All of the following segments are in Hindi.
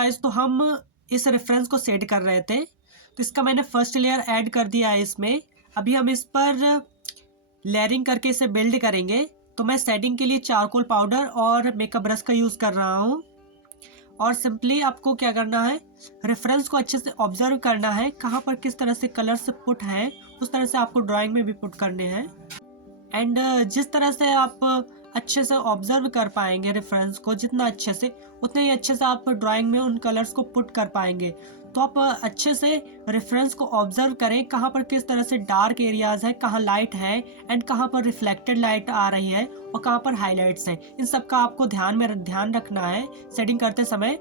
गाइस, तो हम इस रेफरेंस को सेट कर रहे थे, तो इसका मैंने फर्स्ट लेयर ऐड कर दिया है इसमें। अभी हम इस पर लेयरिंग करके इसे बिल्ड करेंगे। तो मैं सेटिंग के लिए चारकोल पाउडर और मेकअप ब्रश का यूज़ कर रहा हूँ। और सिंपली आपको क्या करना है, रेफरेंस को अच्छे से ऑब्जर्व करना है, कहाँ पर किस तरह से कलर्स पुट हैं, उस तरह से आपको ड्राइंग में भी पुट करने हैं। एंड जिस तरह से आप अच्छे से ऑब्जर्व कर पाएंगे रेफरेंस को, जितना अच्छे से, उतने ही अच्छे से आप ड्राइंग में उन कलर्स को पुट कर पाएंगे। तो आप अच्छे से रेफरेंस को ऑब्जर्व करें, कहाँ पर किस तरह से डार्क एरियाज है, कहाँ लाइट है एंड कहाँ पर रिफ्लेक्टेड लाइट आ रही है और कहाँ पर हाईलाइट्स हैं। इन सब का आपको ध्यान रखना है सेटिंग करते समय।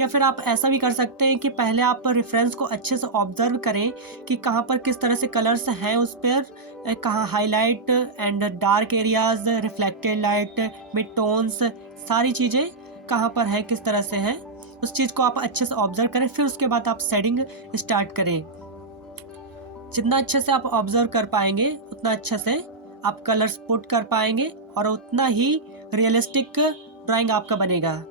या फिर आप ऐसा भी कर सकते हैं कि पहले आप रेफरेंस को अच्छे से ऑब्जर्व करें कि कहाँ पर किस तरह से कलर्स हैं, उस पर कहाँ highlight and dark areas, reflected light, mid tones, सारी चीज़ें कहाँ पर है, किस तरह से है, उस चीज़ को आप अच्छे से ऑब्जर्व करें। फिर उसके बाद आप सेटिंग स्टार्ट करें। जितना अच्छे से आप ऑब्जर्व कर पाएंगे उतना अच्छे से आप कलर्स पुट कर पाएंगे और उतना ही रियलिस्टिक ड्राइंग आपका बनेगा।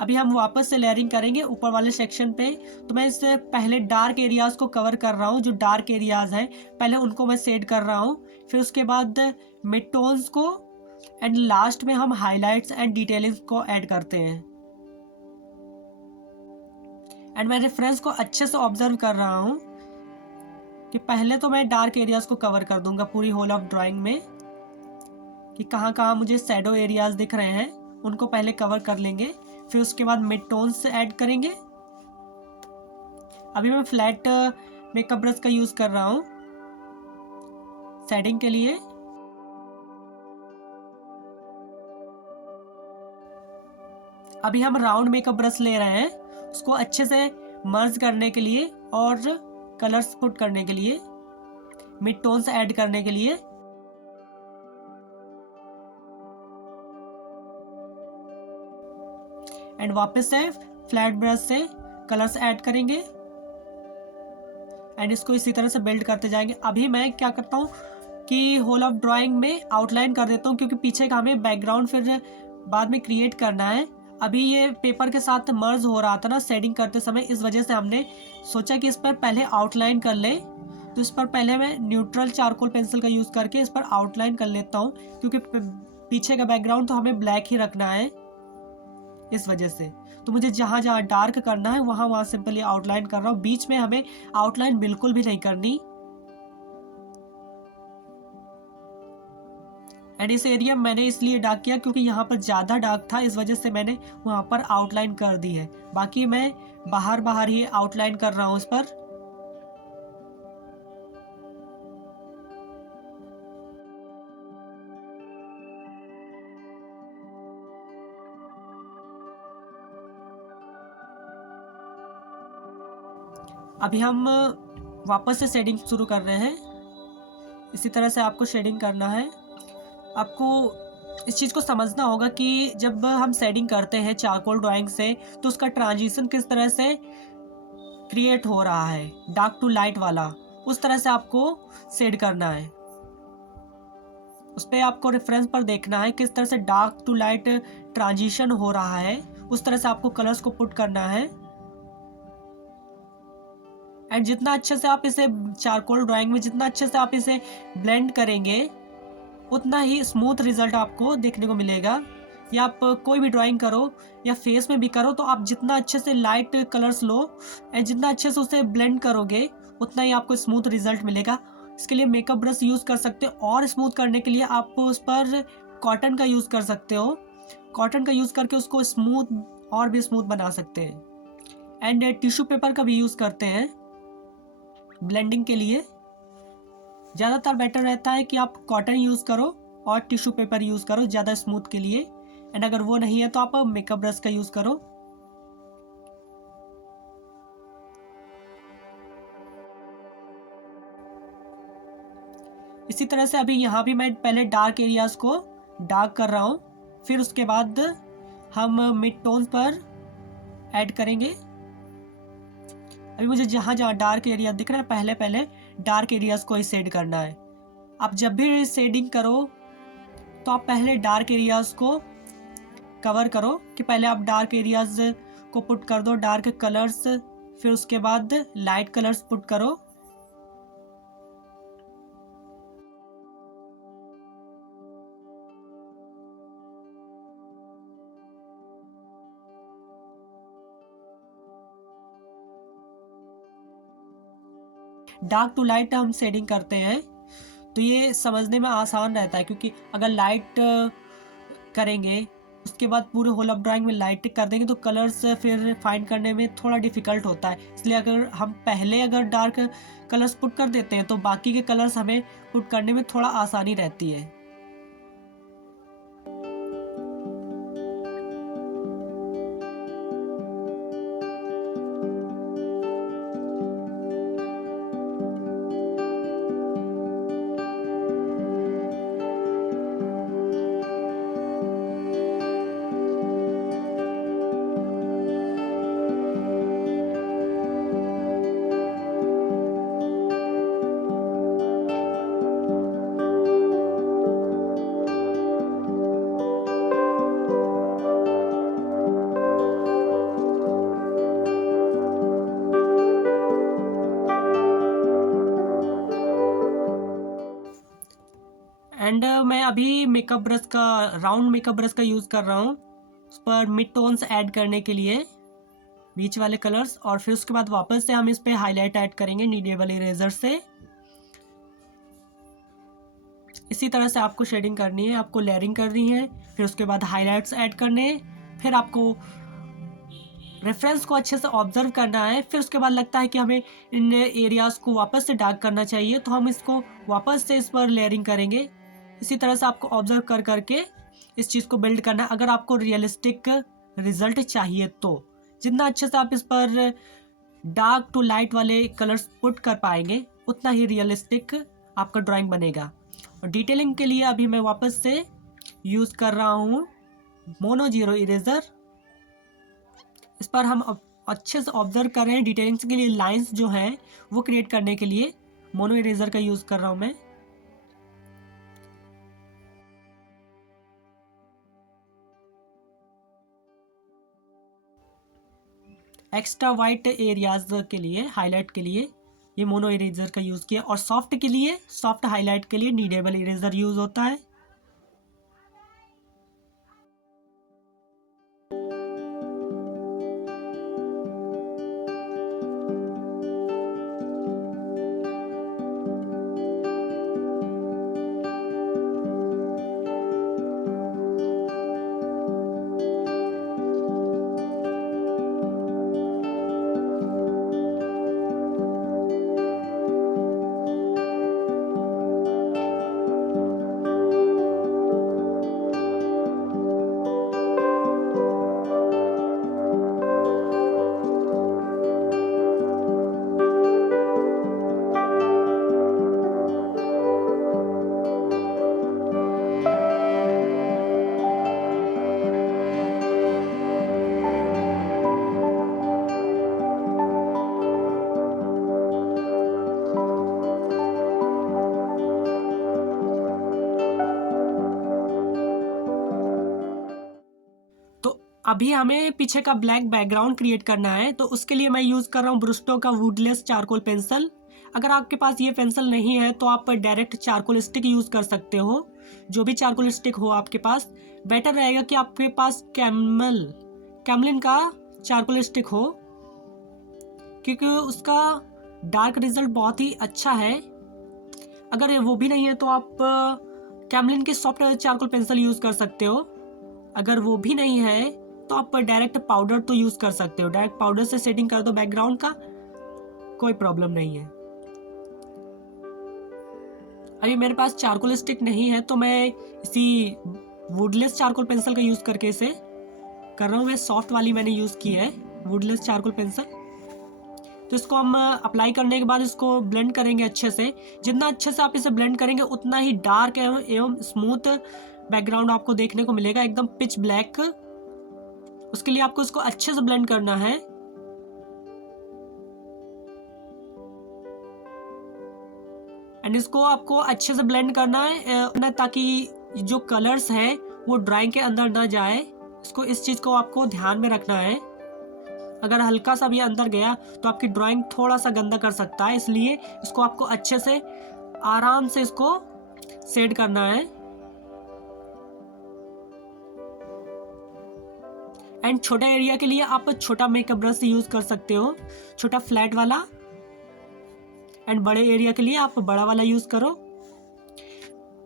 अभी हम वापस से लेयरिंग करेंगे ऊपर वाले सेक्शन पे। तो मैं इससे पहले डार्क एरियाज को कवर कर रहा हूँ, जो डार्क एरियाज हैं पहले उनको मैं सेट कर रहा हूँ। फिर उसके बाद मिड टोन्स को एंड लास्ट में हम हाइलाइट्स एंड डिटेलिंग को ऐड करते हैं। एंड मैं रेफरेंस को अच्छे से ऑब्जर्व कर रहा हूँ कि पहले तो मैं डार्क एरियाज को कवर कर दूंगा पूरी होल ऑफ ड्राइंग में, कि कहाँ कहाँ मुझे शैडो एरियाज दिख रहे हैं उनको पहले कवर कर लेंगे। फिर उसके बाद मिड टोन्स ऐड करेंगे। अभी मैं फ्लैट मेकअप ब्रश का यूज कर रहा हूँ शेडिंग के लिए। अभी हम राउंड मेकअप ब्रश ले रहे हैं, उसको अच्छे से मर्ज करने के लिए और कलर्स पुट करने के लिए, मिड टोन्स ऐड करने के लिए। एंड वापस से फ्लैट ब्रश से कलर्स ऐड करेंगे एंड इसको इसी तरह से बिल्ड करते जाएंगे। अभी मैं क्या करता हूँ कि होल ऑफ ड्राइंग में आउटलाइन कर देता हूँ, क्योंकि पीछे का हमें बैकग्राउंड फिर बाद में क्रिएट करना है। अभी ये पेपर के साथ मर्ज हो रहा था ना शेडिंग करते समय, इस वजह से हमने सोचा कि इस पर पहले आउटलाइन कर ले। तो इस पर पहले मैं न्यूट्रल चारकोल पेंसिल का यूज़ करके इस पर आउटलाइन कर लेता हूँ, क्योंकि पीछे का बैकग्राउंड तो हमें ब्लैक ही रखना है इस वजह से। तो मुझे जहाँ जहाँ डार्क करना है वहाँ वहाँ सिंपली आउटलाइन कर रहा हूँ, बीच में हमें आउटलाइन बिल्कुल भी नहीं करनी। एंड इस एरिया मैंने इसलिए डार्क किया क्योंकि यहाँ पर ज़्यादा डार्क था, इस वजह से मैंने वहाँ पर आउटलाइन कर दी है। बाकी मैं बाहर बाहर ही आउटलाइन कर रहा हूँ इस पर। अभी हम वापस से शेडिंग शुरू कर रहे हैं। इसी तरह से आपको शेडिंग करना है। आपको इस चीज़ को समझना होगा कि जब हम शेडिंग करते हैं चारकोल ड्राइंग से, तो उसका ट्रांजिशन किस तरह से क्रिएट हो रहा है, डार्क टू लाइट वाला, उस तरह से आपको शेड करना है। उस पर आपको रेफरेंस पर देखना है किस तरह से डार्क टू लाइट ट्रांजिशन हो रहा है, उस तरह से आपको कलर्स को पुट करना है। एंड जितना अच्छे से आप इसे चारकोल ड्राइंग में जितना अच्छे से आप इसे ब्लेंड करेंगे, उतना ही स्मूथ रिजल्ट आपको देखने को मिलेगा। या आप कोई भी ड्राइंग करो या फेस में भी करो, तो आप जितना अच्छे से लाइट कलर्स लो एंड जितना अच्छे से उसे ब्लेंड करोगे, उतना ही आपको स्मूथ रिजल्ट मिलेगा। इसके लिए मेकअप ब्रश यूज़ कर सकते हो, और स्मूथ करने के लिए आप उस पर कॉटन का यूज़ कर सकते हो। कॉटन का यूज़ करके उसको स्मूथ और भी स्मूथ बना सकते हैं। एंड टिश्यू पेपर का भी यूज़ करते हैं। ब्लेंडिंग के लिए ज़्यादातर बेटर रहता है कि आप कॉटन यूज़ करो और टिश्यू पेपर यूज़ करो ज़्यादा स्मूथ के लिए। एंड अगर वो नहीं है तो आप मेकअप ब्रश का यूज़ करो। इसी तरह से अभी यहाँ भी मैं पहले डार्क एरियाज़ को डार्क कर रहा हूँ, फिर उसके बाद हम मिड टोन पर ऐड करेंगे। अभी मुझे जहाँ जहाँ डार्क एरिया दिख रहा है पहले डार्क एरियाज़ को ही शेड करना है। आप जब भी शेडिंग करो तो आप पहले डार्क एरियाज़ को कवर करो कि पहले आप डार्क एरियाज़ को पुट कर दो डार्क कलर्स, फिर उसके बाद लाइट कलर्स पुट करो। डार्क टू लाइट हम शेडिंग करते हैं तो ये समझने में आसान रहता है, क्योंकि अगर लाइट करेंगे उसके बाद पूरे होल ऑफ ड्राइंग में लाइट कर देंगे तो कलर्स फिर फाइंड करने में थोड़ा डिफिकल्ट होता है। इसलिए अगर हम पहले अगर डार्क कलर्स पुट कर देते हैं तो बाकी के कलर्स हमें पुट करने में थोड़ा आसानी रहती है। एंड मैं अभी मेकअप ब्रश का राउंड मेकअप ब्रश का यूज़ कर रहा हूँ उस पर मिड टोन्स ऐड करने के लिए बीच वाले कलर्स, और फिर उसके बाद वापस से हम इस पे हाईलाइट ऐड करेंगे नीडेबल इरेजर से। इसी तरह से आपको शेडिंग करनी है, आपको लेयरिंग करनी है, फिर उसके बाद हाईलाइट्स ऐड करने हैं, फिर आपको रेफरेंस को अच्छे से ऑब्जर्व करना है। फिर उसके बाद लगता है कि हमें इन एरियाज़ को वापस से डार्क करना चाहिए तो हम इसको वापस से इस पर लेयरिंग करेंगे। इसी तरह से आपको ऑब्जर्व कर करके इस चीज़ को बिल्ड करना है। अगर आपको रियलिस्टिक रिजल्ट चाहिए तो जितना अच्छे से आप इस पर डार्क टू लाइट वाले कलर्स पुट कर पाएंगे उतना ही रियलिस्टिक आपका ड्राइंग बनेगा। और डिटेलिंग के लिए अभी मैं वापस से यूज़ कर रहा हूँ मोनो जीरो इरेज़र। इस पर हम अच्छे से ऑब्जर्व कर रहे हैं डिटेलिंग के लिए, लाइंस जो हैं वो क्रिएट करने के लिए मोनो इरेज़र का यूज़ कर रहा हूँ मैं। एक्स्ट्रा वाइट एरियाज के लिए हाईलाइट के लिए ये मोनो इरेजर का यूज़ किया, और सॉफ्ट के लिए सॉफ्ट हाईलाइट के लिए नीडेबल इरेजर यूज़ होता है। अभी हमें पीछे का ब्लैक बैकग्राउंड क्रिएट करना है तो उसके लिए मैं यूज़ कर रहा हूँ ब्रुस्टो का वुडलेस चारकोल पेंसिल। अगर आपके पास ये पेंसिल नहीं है तो आप डायरेक्ट चारकोल स्टिक यूज़ कर सकते हो। जो भी चारकोल स्टिक हो आपके पास, बेटर रहेगा कि आपके पास कैमलिन का चारकोल स्टिक हो, क्योंकि उसका डार्क रिजल्ट बहुत ही अच्छा है। अगर वो भी नहीं है तो आप कैमलिन की सॉफ्ट चारकोल पेंसिल यूज़ कर सकते हो। अगर वो भी नहीं है तो आप डायरेक्ट पाउडर तो यूज़ कर सकते हो, डायरेक्ट पाउडर से सेटिंग कर दो बैकग्राउंड का, कोई प्रॉब्लम नहीं है। अभी मेरे पास चारकोल स्टिक नहीं है तो मैं इसी वुडलेस चारकोल पेंसिल का यूज़ करके इसे कर रहा हूँ। मैं सॉफ्ट वाली मैंने यूज़ की है वुडलेस चारकोल पेंसिल। तो इसको हम अप्लाई करने के बाद इसको ब्लेंड करेंगे अच्छे से। जितना अच्छे से आप इसे ब्लेंड करेंगे उतना ही डार्क एवं स्मूथ बैकग्राउंड आपको देखने को मिलेगा, एकदम पिच ब्लैक। उसके लिए आपको इसको अच्छे से ब्लेंड करना है। एंड इसको आपको अच्छे से ब्लेंड करना है ताकि जो कलर्स हैं वो ड्राइंग के अंदर ना जाए। इसको इस चीज़ को आपको ध्यान में रखना है। अगर हल्का सा भी अंदर गया तो आपकी ड्राइंग थोड़ा सा गंदा कर सकता है, इसलिए इसको आपको अच्छे से आराम से इसको शेड करना है। एंड छोटा एरिया के लिए आप छोटा मेकअप ब्रश यूज़ कर सकते हो, छोटा फ्लैट वाला। एंड बड़े एरिया के लिए आप बड़ा वाला यूज़ करो।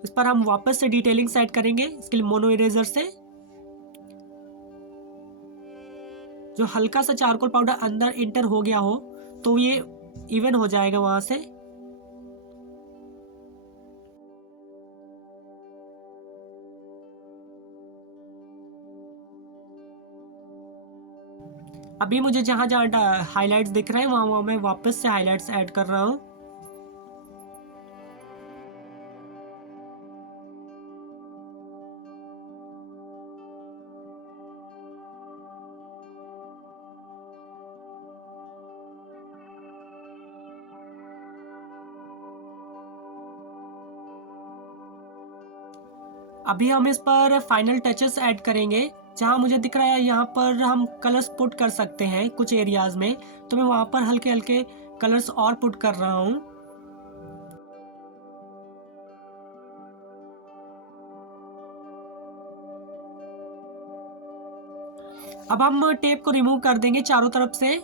इस पर हम वापस से डिटेलिंग सेट करेंगे, इसके लिए मोनो इरेजर से। जो हल्का सा चारकोल पाउडर अंदर इंटर हो गया हो तो ये इवन हो जाएगा वहां से। अभी मुझे जहां जहां हाइलाइट्स दिख रहे हैं वहां मैं वापस से हाइलाइट्स ऐड कर रहा हूं। अभी हम इस पर फाइनल टचेस ऐड करेंगे। जहाँ मुझे दिख रहा है यहाँ पर हम कलर्स पुट कर सकते हैं कुछ एरियाज में, तो मैं वहाँ पर हल्के हल्के कलर्स और पुट कर रहा हूँ। अब हम टेप को रिमूव कर देंगे चारों तरफ से।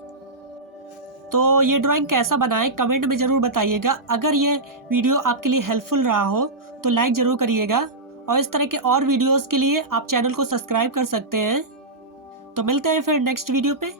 तो ये ड्राइंग कैसा बना है कमेंट में ज़रूर बताइएगा। अगर ये वीडियो आपके लिए हेल्पफुल रहा हो तो लाइक ज़रूर करिएगा, और इस तरह के और वीडियोस के लिए आप चैनल को सब्सक्राइब कर सकते हैं। तो मिलते हैं फिर नेक्स्ट वीडियो पे।